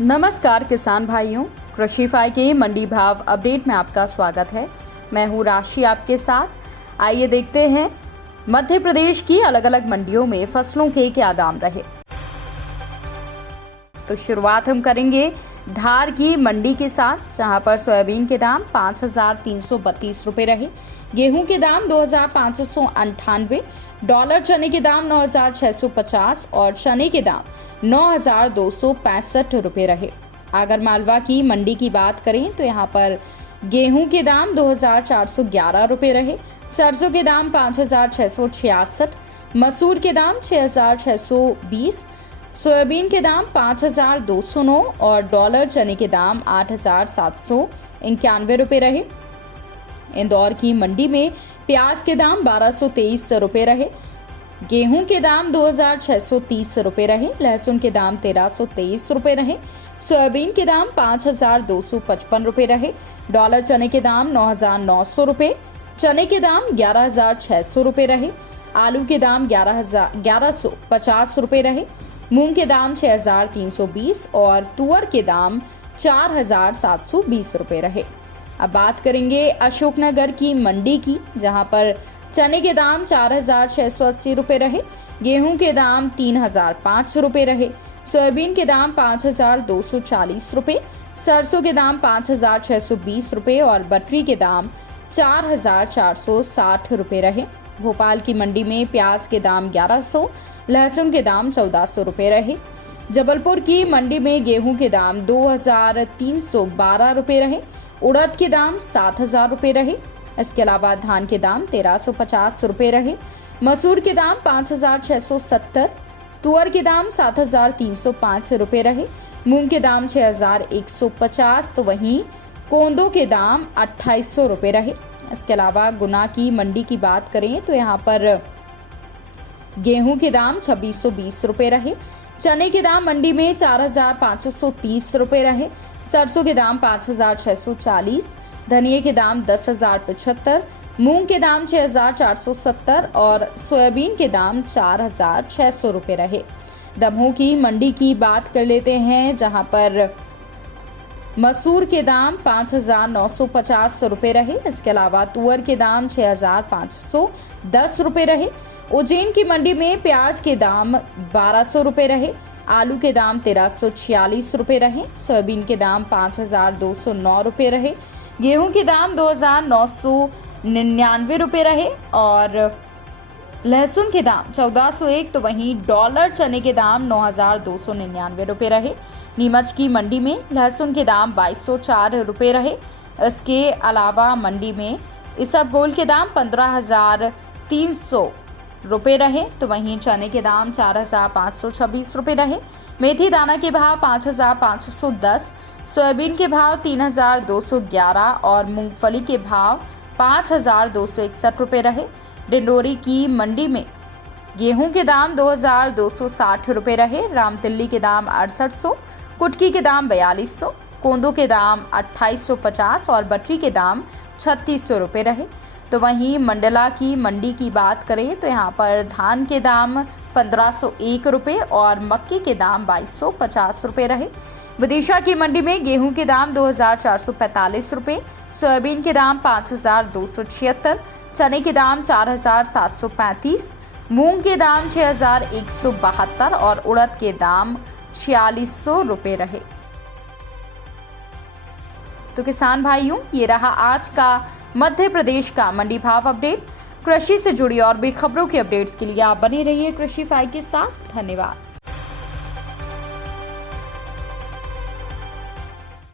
नमस्कार किसान भाइयों, कृषि फाई के मंडी भाव अपडेट में आपका स्वागत है। मैं हूँ राशि आपके साथ। आइए देखते हैं मध्य प्रदेश की अलग अलग मंडियों में फसलों के क्या दाम रहे। तो शुरुआत हम करेंगे धार की मंडी के साथ, जहां पर सोयाबीन के दाम 5,332 रुपये रहे, गेहूं के दाम 2,598, डॉलर चने के दाम 9,650 और चने के दाम 9,265 रुपये रहे। आगर मालवा की मंडी की बात करें तो यहाँ पर गेहूं के दाम 2,411 रुपये रहे, सरसों के दाम 5,666, मसूर के दाम 6,620, सोयाबीन के दाम 5,209 और डॉलर चने के दाम 8,791 रुपये रहे। इंदौर की मंडी में प्याज के दाम 1,223 रुपये रहे, गेहूं के दाम 2,630 रुपये रहे, लहसुन के दाम 1,323 रुपये रहे, सोयाबीन के दाम 5,255 रुपये रहे, डॉलर चने के दाम 9,900 रुपये, चने के दाम 11,600 रुपये रहे, आलू के दाम 1150 रुपये रहे, मूंग के दाम 6,320 और तुअर के दाम 4,720 रुपये रहे। अब बात करेंगे अशोकनगर की मंडी की, जहां पर चने के दाम 4,680 रुपये रहे, गेहूं के दाम 3,005 रुपये रहे, सोयाबीन के दाम 5,240 रुपये, सरसों के दाम 5,620 रुपये और बटरी के दाम 4,460 रुपये रहे। भोपाल की मंडी में प्याज के दाम 1,100, लहसुन के दाम 1,400 रुपये रहे। जबलपुर की मंडी में गेहूं के दाम 2,312 रुपये रहे, उड़द के दाम 7,000 रुपये रहे। इसके अलावा धान के दाम 1,350 रुपये रहे, मसूर के दाम 5,670, तुअर के दाम 7,305 रुपये रहे, मूंग के दाम 6,150, तो वहीं कोंदो के दाम 2,800 रुपये रहे। इसके अलावा गुना की मंडी की बात करें तो यहाँ पर गेहूं के दाम 2,620 रुपये रहे, चने के दाम मंडी में 4,530 रुपये रहे, सरसों के दाम 5,640, धनिये के दाम 10,075, मूंग के दाम 6,470 और सोयाबीन के दाम 4,600 रुपये रहे। दमोह की मंडी की बात कर लेते हैं, जहां पर मसूर के दाम 5,950 रुपये रहे। इसके अलावा तुअर के दाम 6,510 रुपये रहे। उज्जैन की मंडी में प्याज के दाम 1,200 रुपये रहे, आलू के दाम 1,346 रुपये रहे, सोयाबीन के दाम 5,209 रुपये रहे, गेहूं के दाम 2,999 रुपये रहे और लहसुन के दाम 1,401, तो वहीं डॉलर चने के दाम 9,299 रुपये रहे। नीमच की मंडी में लहसुन के दाम 2,204 रुपये रहे। इसके अलावा मंडी में इसबगोल के दाम 15,300 रुपये रहे, तो वहीं चने के दाम 4,526 रुपये रहे। मेथी दाना के भाव 5,510, सोयाबीन के भाव 3,211 और मूंगफली के भाव 5,261 रुपये रहे। डिंडोरी की मंडी में गेहूं के दाम 2,260 रुपये रहे, रामतिल्ली के दाम 6,800, कुटकी के दाम 4,200, कोंदो के दाम 2,850 और बटरी के दाम 3,600 रुपये रहे। तो वहीं मंडला की मंडी की बात करें तो यहाँ पर धान के दाम 1,501 रुपये और मक्के के दाम 2,250 रुपये रहे। विदिशा की मंडी में गेहूं के दाम 2,445 रुपये, सोयाबीन के दाम 5,276, चने के दाम 4,735, मूंग के दाम 6,172 और उड़द के दाम 4,600 रुपये रहे। तो किसान भाइयों, ये रहा आज का मध्य प्रदेश का मंडी भाव अपडेट। कृषि से जुड़ी और भी खबरों की अपडेट्स के लिए आप बने रहिए कृषि फाई के साथ। धन्यवाद।